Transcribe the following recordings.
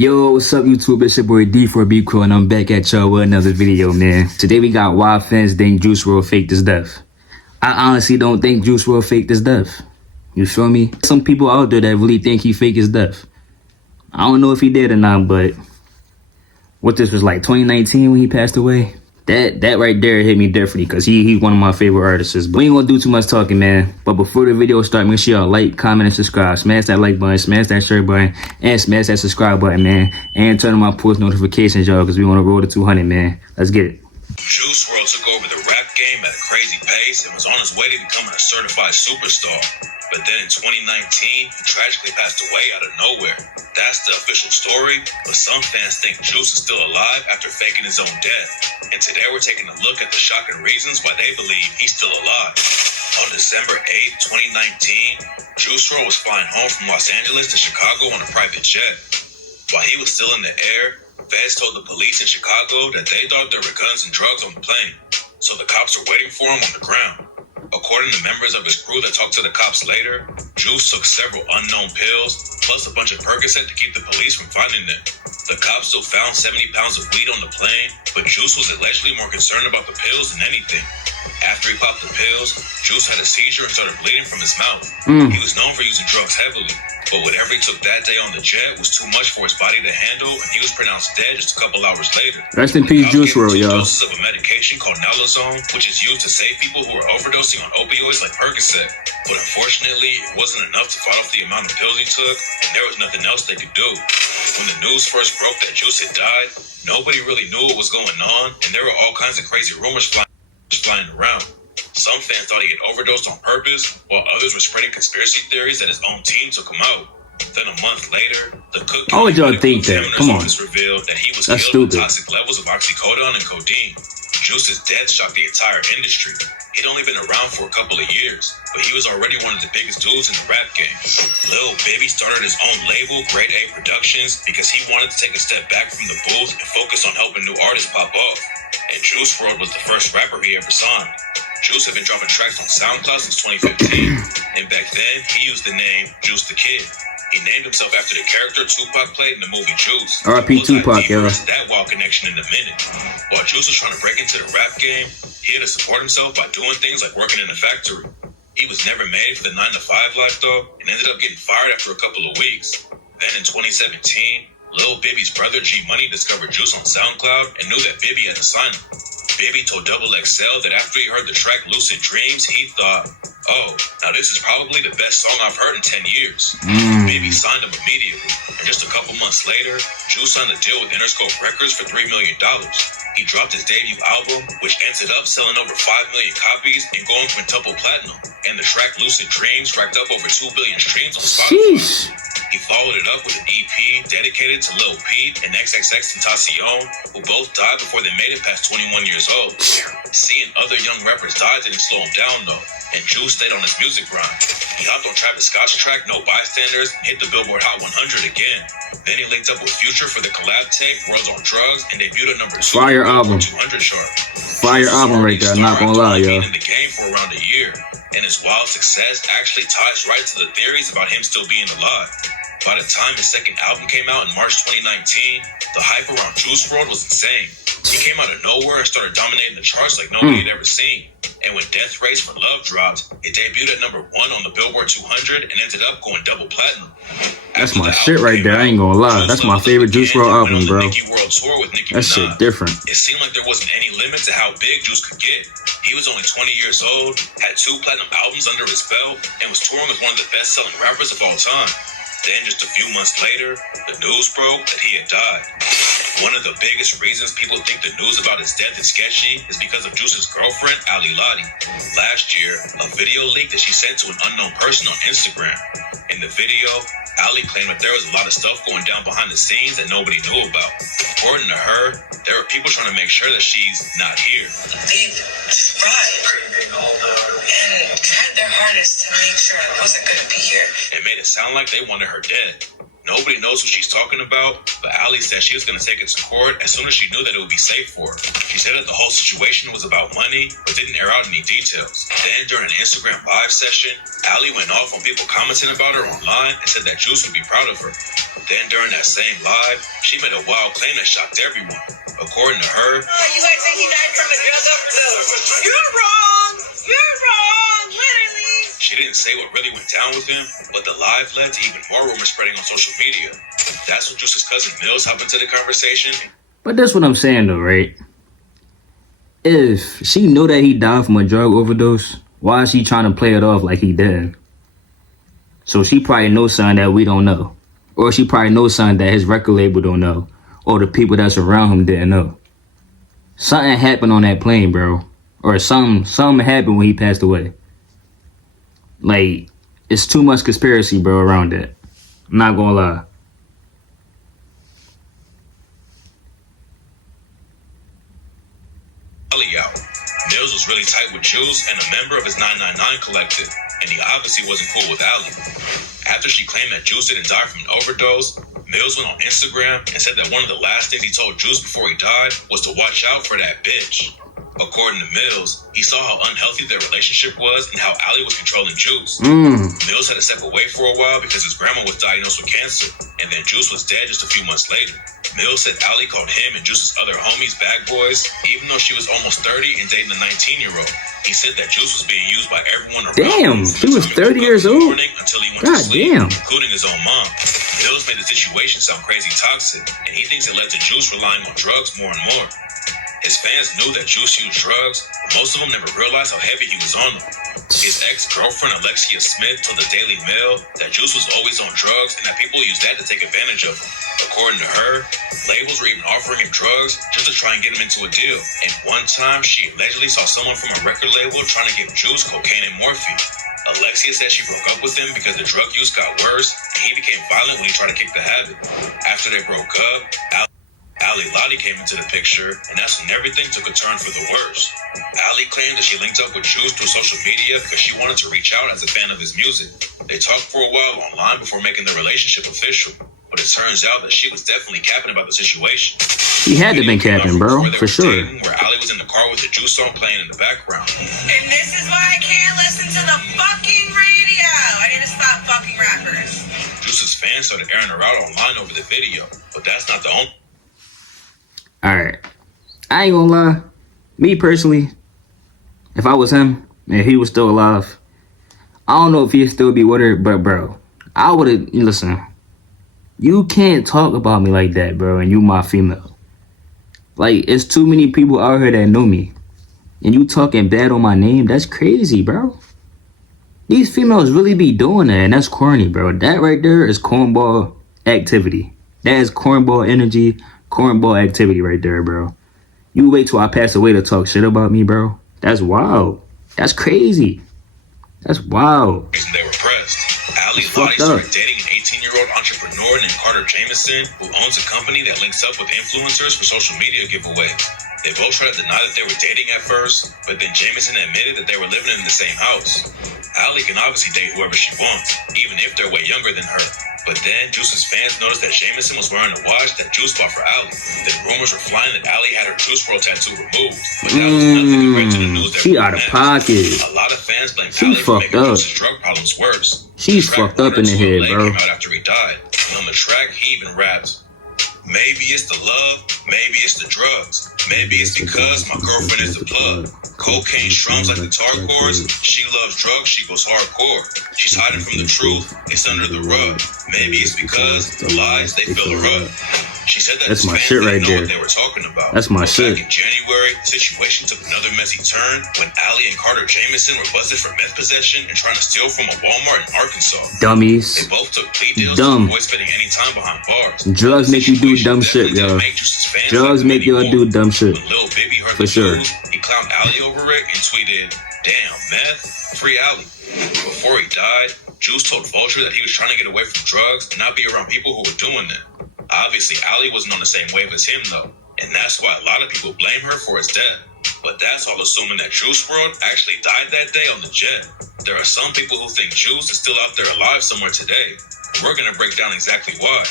Yo, what's up YouTube? It's your boy D4B Crew and I'm back at y'all with another video, man. Today we got why fans think Juice Wrld faked his death. I honestly don't think Juice Wrld faked his death. You feel me? Some people out there that really think he faked his death. I don't know if he did or not, but what this was like 2019 when he passed away? That right there hit me differently because he's one of my favorite artists. But we ain't gonna do too much talking, man. But before the video starts, make sure y'all like, comment, and subscribe. Smash that like button, smash that share button, and smash that subscribe button, man. And turn on my post notifications, y'all, because we want to roll to 200, man. Let's get it. Juice Wrld took over the rap game at a crazy pace and was on his way to becoming a certified superstar. But then in 2019, he tragically passed away out of nowhere. That's the official story, but some fans think Juice is still alive after faking his own death. And today we're taking a look at the shocking reasons why they believe he's still alive. On December 8th, 2019, Juice Wrld was flying home from Los Angeles to Chicago on a private jet. While he was still in the air, feds told the police in Chicago that they thought there were guns and drugs on the plane, so the cops were waiting for him on the ground. According to members of his crew that talked to the cops later, Juice took several unknown pills, plus a bunch of Percocet to keep the police from finding them. The cops still found 70 pounds of weed on the plane, but Juice was allegedly more concerned about the pills than anything. After he popped the pills, Juice had a seizure and started bleeding from his mouth. He was known for using drugs heavily, but whatever he took that day on the jet was too much for his body to handle, and he was pronounced dead just a couple hours later. Rest in peace, Juice Wrld, y'all. Doses of a medication called naloxone, which is used to save people who are overdosing on opioids like Percocet. But unfortunately, it wasn't enough to fight off the amount of pills he took, and there was nothing else they could do. When the news first broke that Juice had died, nobody really knew what was going on, and there were all kinds of crazy rumors flying around. Some fans thought he had overdosed on purpose, while others were spreading conspiracy theories that his own team took him out. Then a month later, the Cook County Medical Examiner's Office revealed that he was killed with toxic levels of oxycodone and codeine. Juice's death shocked the entire industry. He'd only been around for a couple of years, but he was already one of the biggest dudes in the rap game. Lil Baby started his own label, Grade A Productions, because he wanted to take a step back from the booth and focus on helping new artists pop off. And Juice Wrld was the first rapper he ever signed. Juice had been dropping tracks on SoundCloud since 2015, and back then, he used the name Juice the Kid. He named himself after the character Tupac played in the movie Juice. R.I.P. Tupac, yo. That wild connection in a minute. While Juice was trying to break into the rap game, he had to support himself by doing things like working in a factory. He was never made for the 9-to-5 life though, and ended up getting fired after a couple of weeks. Then in 2017, Lil Bibby's brother G Money discovered Juice on SoundCloud and knew that Bibby had to sign him. Bibby told XXL that after he heard the track Lucid Dreams, he thought, oh, now this is probably the best song I've heard in 10 years. Bibby signed him immediately, and just a couple months later, Juice signed a deal with Interscope Records for $3 million. He dropped his debut album, which ended up selling over 5 million copies and going quintuple platinum. And the track Lucid Dreams racked up over 2 billion streams on Spotify. He followed it up with an EP dedicated to Lil Peep and XXXTentacion, who both died before they made it past 21 years old. Seeing other young rappers die didn't slow him down though, and Juice stayed on his music grind. He hopped on Travis Scott's track No Bystanders and hit the Billboard Hot 100 again. Then he linked up with Future for the collab tape World's on Drugs and debuted at number 2 Fire album. 200 chart. Fire album right there, not gonna lie, yo. In the game for around a year, and his wild success actually ties right to the theories about him still being alive. By the time his second album came out in March 2019, the hype around Juice Wrld was insane. He came out of nowhere and started dominating the charts like nobody had ever seen. And when Death Race for Love dropped, it debuted at number 1 on the Billboard 200 and ended up going double platinum. That's my shit right there, I ain't gonna lie. That's my favorite Juice Wrld album, bro. That shit different. It seemed like there wasn't any limit to how big Juice could get. He was only 20 years old, had 2 platinum albums under his belt, and was touring with one of the best-selling rappers of all time. Then, just a few months later, the news broke that he had died. One of the biggest reasons people think the news about his death is sketchy is because of Juice's girlfriend, Ali Lottie. Last year, a video leaked that she sent to an unknown person on Instagram. In the video, Ali claimed that there was a lot of stuff going down behind the scenes that nobody knew about. According to her, there are people trying to make sure that she's not here. They tried and tried their hardest to make sure I wasn't going to be here. It made it sound like they wanted her dead. Nobody knows who she's talking about, but Ali said she was going to take it to court as soon as she knew that it would be safe for her. She said that the whole situation was about money, but didn't air out any details. Then, during an Instagram live session, Ali went off on people commenting about her online and said that Juice would be proud of her. Then, during that same live, she made a wild claim that shocked everyone. According to her, You guys think he died from a drug overdose? You're wrong! You're wrong! Literally! she didn't say what really went down with him, but the live led to even more rumors spreading on social media. That's when Juice's cousin Mills hopped into the conversation. But that's what I'm saying though, right? If she knew that he died from a drug overdose, why is she trying to play it off like he did? So she probably knows something that we don't know. Or she probably knows something that his record label don't know. Or the people that's around him didn't know. Something happened on that plane, bro. Or something happened when he passed away. Like, it's too much conspiracy, bro, around that. I'm not gonna lie. Ali out. Mills was really tight with Juice and a member of his 999 collective, and he obviously wasn't cool with Ali. After she claimed that Juice didn't die from an overdose, Mills went on Instagram and said that one of the last things he told Juice before he died was to watch out for that bitch. According to Mills, he saw how unhealthy their relationship was and how Ali was controlling Juice. Mills had to step away for a while because his grandma was diagnosed with cancer, and then Juice was dead just a few months later. Mills said Ali called him and Juice's other homies bad boys, even though she was almost 30 and dating a 19-year-old. He said that Juice was being used by everyone around Damn, him she was from the time 30 he years woke up in the old. morning until he went God to sleep, damn. including his own mom. Mills made the situation sound crazy toxic, and he thinks it led to Juice relying on drugs more and more. His fans knew that Juice used drugs, but most of them never realized how heavy he was on them. His ex-girlfriend Alexia Smith told the Daily Mail that Juice was always on drugs and that people used that to take advantage of him. According to her, labels were even offering him drugs just to try and get him into a deal. And one time, she allegedly saw someone from a record label trying to give Juice cocaine and morphine. Alexia said she broke up with him because the drug use got worse and he became violent when he tried to kick the habit. After they broke up, Ali Lottie came into the picture, and that's when everything took a turn for the worse. Ali claimed that she linked up with Juice through social media because she wanted to reach out as a fan of his music. They talked for a while online before making their relationship official, but it turns out that she was definitely capping about the situation. He had to been capping, bro, for sure. Where Ali was in the car with the Juice song playing in the background. And this is why I can't listen to the fucking radio. I need to stop fucking rappers. Juice's fans started airing her out online over the video, but that's not the only. Alright. I ain't gonna lie. Me personally, if I was him and he was still alive, I don't know if he'd still be with her, but bro, I would've, listen, you can't talk about me like that, bro, and you my female. Like, it's too many people out here that know me. And you talking bad on my name, that's crazy, bro. These females really be doing that, and that's corny, bro. That right there is cornball activity. That is cornball energy, cornball activity right there, bro. You wait till I pass away to talk shit about me, bro. That's wild. That's crazy. That's wild. They were pressed. Ali It's Lottie fucked up. started dating an 18-year-old entrepreneur named Carter Jameson, who owns a company that links up with influencers for social media giveaways. They both tried to deny that they were dating at first, but then Jameson admitted that they were living in the same house. Ali can obviously date whoever she wants, even if they're way younger than her. But then Juice's fans noticed that Jameson was wearing a watch that Juice bought for Ali. Then rumors were flying that Ali had her Juice Wrld tattoo removed, but that was nothing compared to the news that She were out of announced. pocket. A lot of fans blame She Ali for fucked making up. Juice's drug problems worse. She's The track fucked up in the Runner head, 2 bro. came out after he died. And on the track, he even raps, "Maybe it's the love, maybe it's the drugs. Maybe it's because my girlfriend is the plug. Cocaine strums like guitar chords. She loves drugs, she goes hardcore. She's hiding from the truth, it's under the rug. Maybe it's because the lies, they fill her up." She said that That's his my fans shit didn't right know there. what they were talking about. That's my But shit. Back in January, the situation took another messy turn when Ali and Carter Jameson were busted for meth possession and trying to steal from a Walmart in Arkansas. They Dummies. both took plea deals Dumb. to avoid spending any time behind bars. Drugs make you do dumb shit, Definitely yo. didn't make Juice's fans Drugs like make them y'all anymore. do dumb shit. When Lil Bibby heard For the sure. news, he clowned Ali over it and tweeted, "Damn, meth? Free Ali." Before he died, Juice told Vulture that he was trying to get away from drugs and not be around people who were doing them. Obviously, Ali wasn't on the same wave as him, though, and that's why a lot of people blame her for his death. But that's all assuming that Juice Wrld actually died that day on the jet. There are some people who think Juice is still out there alive somewhere today. We're gonna break down exactly why.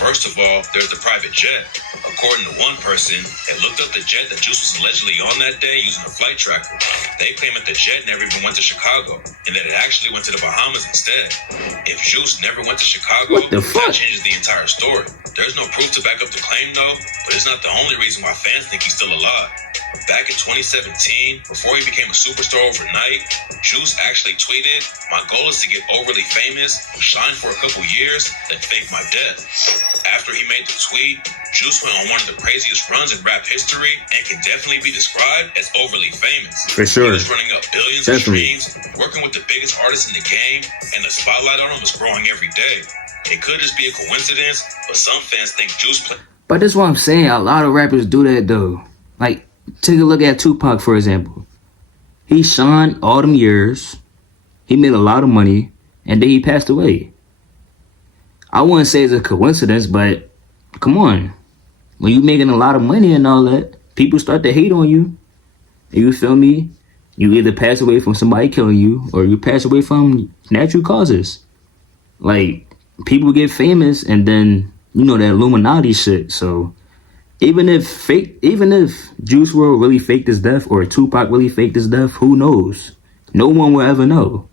First of all, there's the private jet. According to one person, it looked up the jet that Juice was allegedly on that day using a flight tracker. They claim that the jet never even went to Chicago, and that it actually went to the Bahamas instead. If Juice never went to Chicago, What the fuck? that changes the entire story. There's no proof to back up the claim though, but it's not the only reason why fans think he's still alive. Back in 2017, before he became a superstar overnight, Juice actually tweeted, "My goal is to get overly famous, shine for a couple years, then fake my death." After he made the tweet, Juice went on one of the craziest runs in rap history and can definitely be described as overly famous. For sure. He was running up billions Definitely. of streams, working with the biggest artists in the game, and the spotlight on him was growing every day. It could just be a coincidence, but some fans think Juice played. But that's what I'm saying. A lot of rappers do that though. Like, take a look at Tupac, for example. He shined all them years. He made a lot of money, and then he passed away. I wouldn't say it's a coincidence, but come on. When you making a lot of money and all that, people start to hate on you. You feel me? You either pass away from somebody killing you, or you pass away from natural causes. Like, people get famous, and then, you know, that Illuminati shit. So even if Juice WRLD really faked his death, or Tupac really faked his death, who knows? No one will ever know.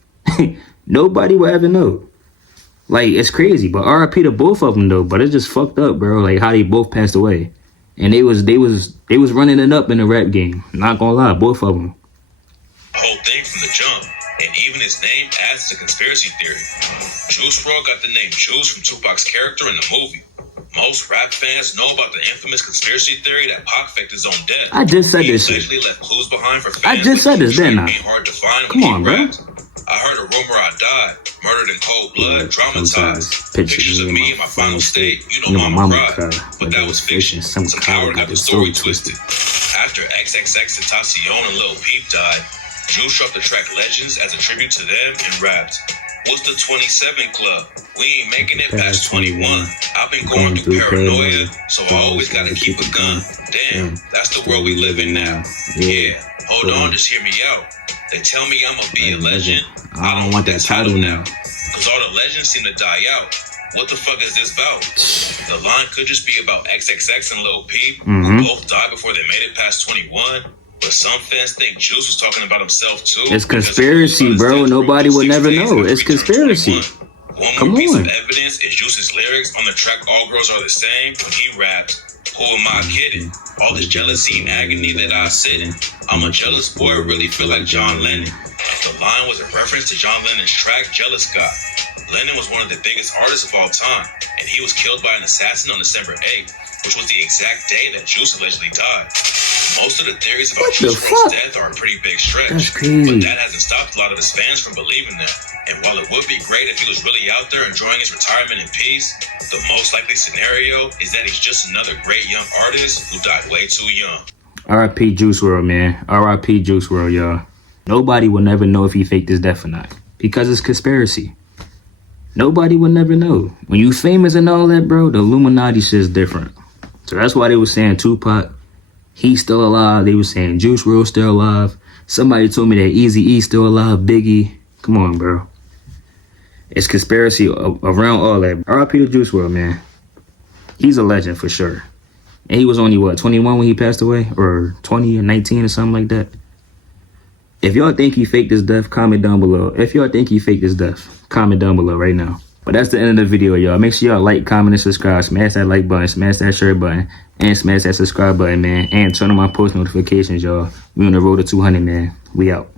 Nobody will ever know. Like, it's crazy. But RIP to both of them though. But it's just fucked up, bro. Like how they both passed away, and they was running it up in the rap game. Not gonna lie, both of them. The whole thing from the jump, and even his name adds to conspiracy theory. Juice WRLD got the name Juice from Tupac's character in the movie. Most rap fans know about the infamous conspiracy theory that Pac faked his own death. I just said this shit. He allegedly left clues behind for fans. I just said this, didn't I? Being hard to find Come when on, he bro. rapped. I heard a rumor I died, murdered in cold blood, traumatized. Sometimes Pictures of me in my final state. You know, mama cried. But that was fiction. Some coward got the story twisted. After XXXTentacion and Lil Peep died, Juice dropped the track Legends as a tribute to them and rapped, "What's the 27 Club? We ain't making it past 21. I've been going through paranoia, so I always gotta keep a gun. Damn, that's the world we live in now. Yeah, hold on, just hear me out. They tell me I'ma be a legend. I don't want that title now, cause all the legends seem to die out. What the fuck is this about? The line could just be about XXX and Lil Peep, who both died before they made it past 21. But some fans think Juice was talking about himself too. It's conspiracy, bro. Nobody will never know. It's conspiracy. One Come more piece on. of evidence is Juice's lyrics on the track All Girls Are the Same when he raps, "Who am I kidding? All this jealousy and agony that I sit in. I'm a jealous boy, really feel like John Lennon." The line was a reference to John Lennon's track Jealous Guy. Lennon was one of the biggest artists of all time, and he was killed by an assassin on December 8th, which was the exact day that Juice allegedly died. Most of the theories about What the Juice WRLD's fuck? death are a pretty big stretch, That's crazy. but that hasn't stopped a lot of his fans from believing that. And while it would be great if he was really out there enjoying his retirement in peace, the most likely scenario is that he's just another great young artist who died way too young. RIP Juice WRLD, man. RIP Juice WRLD, y'all. Nobody will never know if he faked his death or not, because it's conspiracy. Nobody will never know. When you famous and all that, bro, the Illuminati shit is different. So that's why they were saying Tupac, he's still alive. They were saying Juice WRLD still alive. Somebody told me that Eazy-E still alive. Biggie. Come on, bro. It's conspiracy around all that. RIP to Juice WRLD, man. He's a legend for sure. And he was only, what, 21 when he passed away? Or 20 or 19 or something like that? If y'all think he faked his death, comment down below. If y'all think he faked his death, comment down below right now. But that's the end of the video, y'all. Make sure y'all like, comment, and subscribe. Smash that like button, smash that share button, and smash that subscribe button, man. And turn on my post notifications, y'all. We on the road to 200, man. We out.